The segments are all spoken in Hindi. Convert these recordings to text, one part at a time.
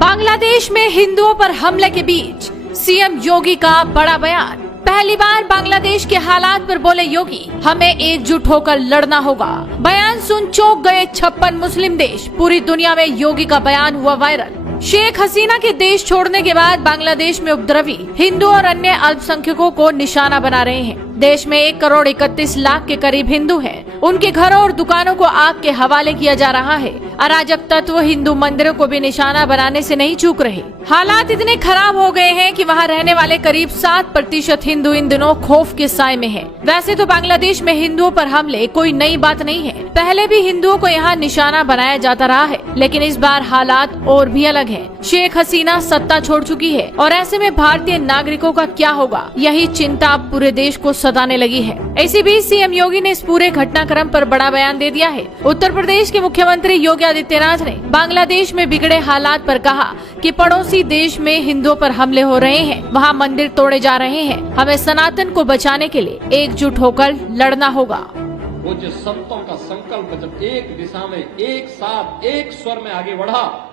बांग्लादेश में हिंदुओं पर हमले के बीच सीएम योगी का बड़ा बयान। पहली बार बांग्लादेश के हालात पर बोले योगी, हमें एकजुट होकर लड़ना होगा। बयान सुन चौंक गए 56 मुस्लिम देश। पूरी दुनिया में योगी का बयान हुआ वायरल। शेख हसीना के देश छोड़ने के बाद बांग्लादेश में उपद्रवी हिंदू और अन्य अल्पसंख्यकों को निशाना बना रहे हैं। देश में 1 करोड़ 31 लाख के करीब हिंदू हैं। उनके घरों और दुकानों को आग के हवाले किया जा रहा है। अराजक तत्व हिंदू मंदिरों को भी निशाना बनाने से नहीं चूक रहे। हालात इतने खराब हो गए हैं कि वहां रहने वाले करीब 7% हिंदू इन दिनों खौफ के साए में हैं। वैसे तो बांग्लादेश में हिंदुओं पर हमले कोई नई बात नहीं है। पहले भी हिंदुओं को यहाँ निशाना बनाया जाता रहा है, लेकिन इस बार हालात और भी अलग है। शेख हसीना सत्ता छोड़ चुकी है और ऐसे में भारतीय नागरिकों का क्या होगा, यही चिंता अब पूरे देश को सताने लगी है। इसी बीच सीएम योगी ने इस पूरे घटनाक्रम पर बड़ा बयान दे दिया है। उत्तर प्रदेश के मुख्यमंत्री योगी आदित्यनाथ ने बांग्लादेश में बिगड़े हालात पर कहा कि पड़ोसी देश में हिंदुओं पर हमले हो रहे हैं, वहाँ मंदिर तोड़े जा रहे हैं। हमें सनातन को बचाने के लिए एकजुट होकर लड़ना होगा। वो जो संतों का संकल्प जब एक दिशा में एक साथ एक स्वर में आगे बढ़ा,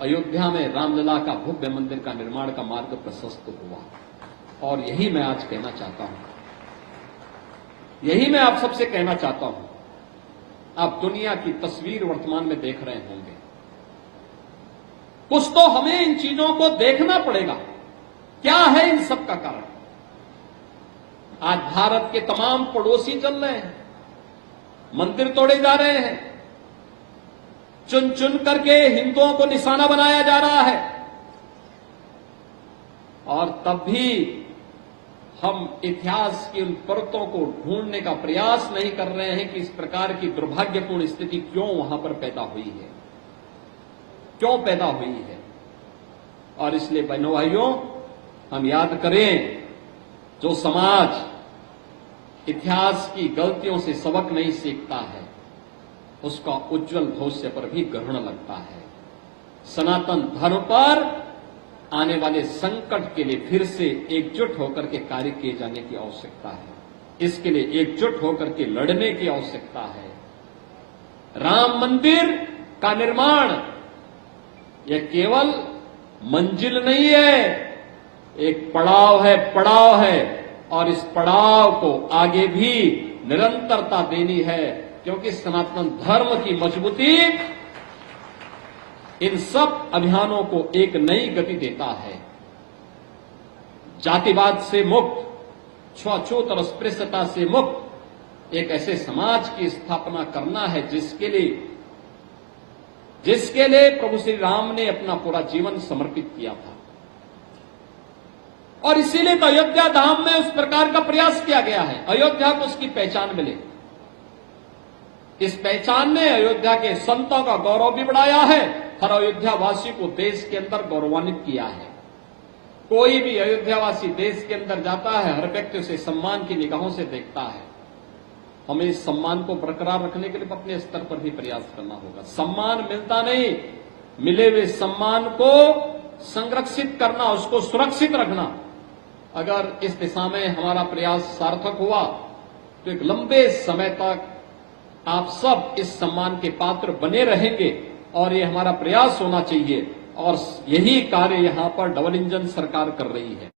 अयोध्या में रामलला का भव्य मंदिर का निर्माण का मार्ग प्रशस्त हुआ। और यही मैं आज कहना चाहता हूं, यही मैं आप सबसे कहना चाहता हूं। आप दुनिया की तस्वीर वर्तमान में देख रहे होंगे। कुछ तो हमें इन चीजों को देखना पड़ेगा, क्या है इन सब का कारण। आज भारत के तमाम पड़ोसी चल रहे हैं, मंदिर तोड़े जा रहे हैं, चुन चुन करके हिंदुओं को निशाना बनाया जा रहा है। और तब भी हम इतिहास की उन परतों को ढूंढने का प्रयास नहीं कर रहे हैं कि इस प्रकार की दुर्भाग्यपूर्ण स्थिति क्यों वहां पर पैदा हुई है, क्यों पैदा हुई है। और इसलिए बहनों भाइयों, हम याद करें, जो समाज इतिहास की गलतियों से सबक नहीं सीखता है, उसका उज्जवल भविष्य पर भी ग्रहण लगता है। सनातन धर्म पर आने वाले संकट के लिए फिर से एकजुट होकर के कार्य किए जाने की आवश्यकता है। इसके लिए एकजुट होकर के लड़ने की आवश्यकता है। राम मंदिर का निर्माण यह केवल मंजिल नहीं है, एक पड़ाव है। और इस पड़ाव को आगे भी निरंतरता देनी है, क्योंकि सनातन धर्म की मजबूती इन सब अभियानों को एक नई गति देता है। जातिवाद से मुक्त, छुआछूत और अस्पृश्यता से मुक्त एक ऐसे समाज की स्थापना करना है जिसके लिए प्रभु श्री राम ने अपना पूरा जीवन समर्पित किया था। और इसीलिए तो अयोध्या धाम में उस प्रकार का प्रयास किया गया है, अयोध्या को उसकी पहचान मिले। इस पहचान ने अयोध्या के संतों का गौरव भी बढ़ाया है, हर अयोध्यावासी को देश के अंदर गौरवान्वित किया है। कोई भी अयोध्यावासी देश के अंदर जाता है, हर व्यक्ति उसे सम्मान की निगाहों से देखता है। हमें इस सम्मान को बरकरार रखने के लिए अपने स्तर पर भी प्रयास करना होगा। सम्मान मिलता नहीं, मिले हुए सम्मान को संरक्षित करना, उसको सुरक्षित रखना। अगर इस दिशा में हमारा प्रयास सार्थक हुआ तो एक लंबे समय तक आप सब इस सम्मान के पात्र बने रहेंगे। और ये हमारा प्रयास होना चाहिए, और यही कार्य यहां पर डबल इंजन सरकार कर रही है।